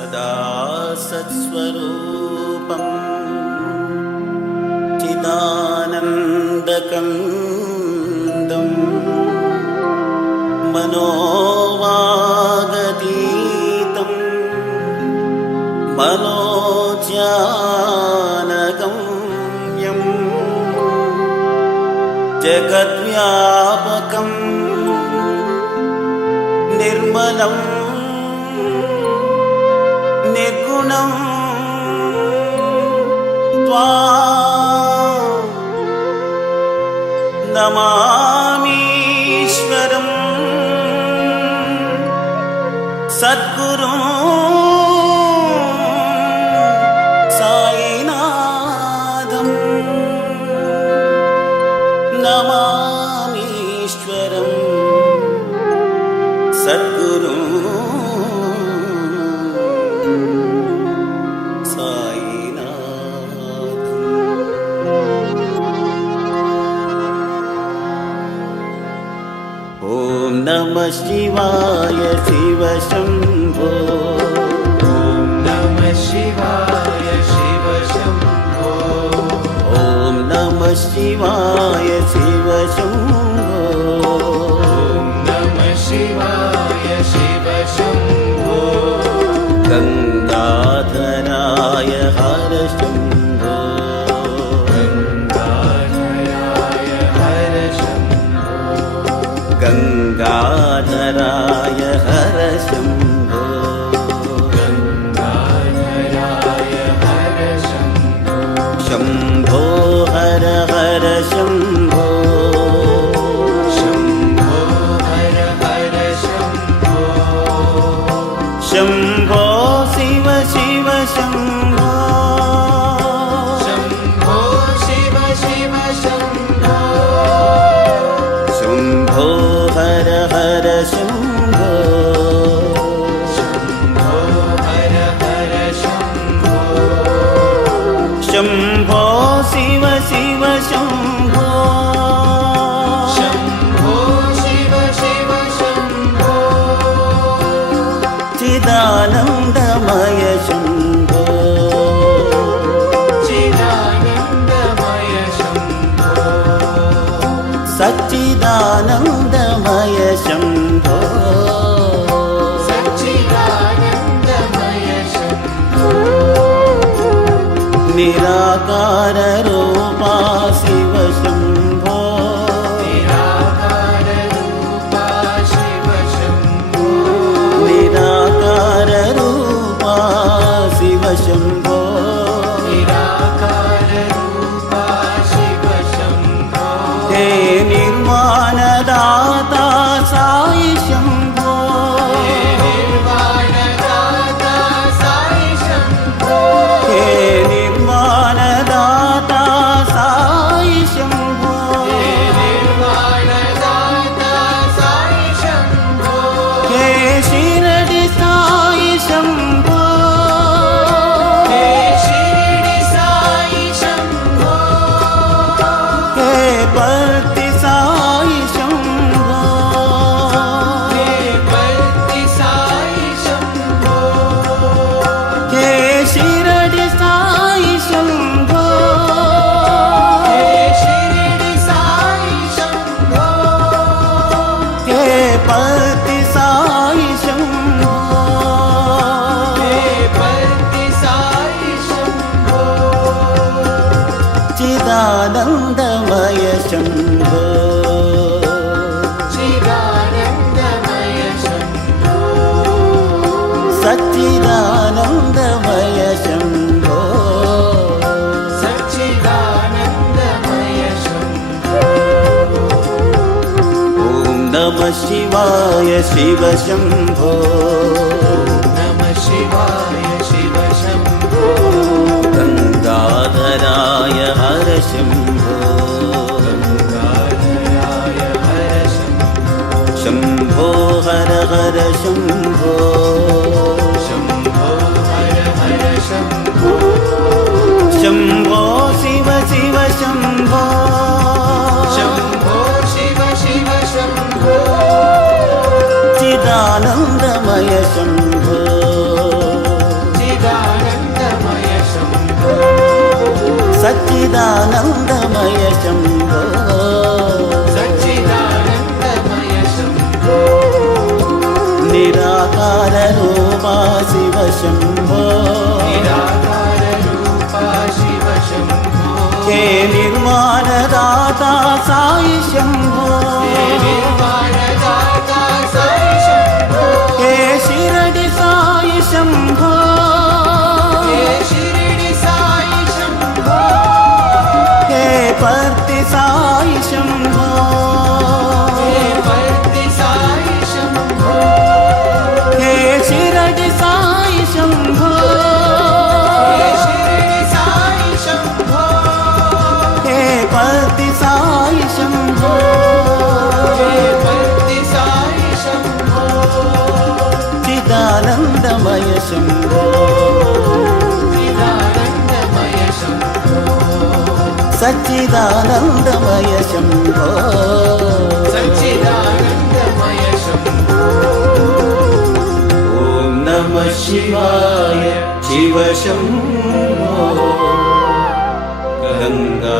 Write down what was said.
सदा सत्स्वरूपं चिदानन्दकन्दं मनोवागतीतं मनोज्ञानगम्यं जगद्व्यापकं निर्मलं निर्गुणं त्वां नमामीश्वरं सद्गुरुं साईनाथं नमामीश्वरं सद्गुरुं नमः शिवाय शिव शंभो। ओम नमः शिवाय शिव शंभो। ओम नमः शिवाय शिव शंभो। ओम नमः शिवाय शिव शंभो। गंगाधराय हर शंभो। गंगाधराय हर शंभो। गंगाधराय हर शंभो। गंगाधराय हर शंभो। शंभो हर हर शंभो। शंभो हर हर शंभो। शंभो शिव शिव शंभो। शंभो शिव शिव शंभो। शंभो हर हर शंभो। शंभो हर हर शंभो। शंभो शिव शिव शंभो। शंभो शिव शिव शंभो। चिदानन्दमय शंभो। चिदानन्दमय शंभो। सच्चिदानन्दमय शंभो। सच्चिदानन्दमय शंभो। निराकार रूपा शिव शंभो। निराकार रूपा शिव शंभो। निराकार रूपा शिव शंभो। निराकार रूपा शिव शंभो। हे निर्वाणदाता साई शंभो। हे निर्वाणदाता साई शंभो। हे निर्वाणदाता साई शंभो। हे निर्वाणदाता साई शंभो। हे शिरडी साई शंभो। हे शिरडी साई शंभो। हे पर्ति साई शंभो। हे पर्ति साई शंभो। हे शिरडी साई शंभो। हे शिरडी साई शंभो। हे पर्ति साई शंभो। हे पर्ति साई शंभो। चिदानन्दमय शंभो। चिदानन्दमय शंभो। सच्चिदानन्दमय शंभो। सच्चिदानन्दमय शंभो। ॐ नमः शिवाय शिव शंभो। नमः शिवाय शिव शंभो। गंगाधराय हर शंभो। गंगाधराय हर शंभो। शंभो हर हर शंभो। शंभो हर हर शंभो। शंभो शिव शिव शंभो। शंभो शिव शिव शंभो। चिदानन्दमय शंभो। సచ్చిదానందమయ శంభో సచ్చిదానందమయ శంభో నిరాకార రూపా శివ శంభో నిరాకార రూపా శివ శంభో హే నిర్మాణదాత సాయి శంభో హే నిర్వాణదాతా సాయి శంభో హే శిరడి సాయి శంభో హే షిరిడి సాయి శంభో హే పర్తి సాయి శంభో హే పర్తి సాయి శంభో హే శిరడి సాయి శంభో హే షిరిడి సాయి శంభో హే పర్తి సాయి శంభో హే పర్తి సాయి శంభో చిదానందమయ శంభో చిదానందమయ శంభో సచ్చిదానందమయ శంభో సచ్చిదానందమయ శంభో ఓం నమః శివాయ శివ శంభో గంగా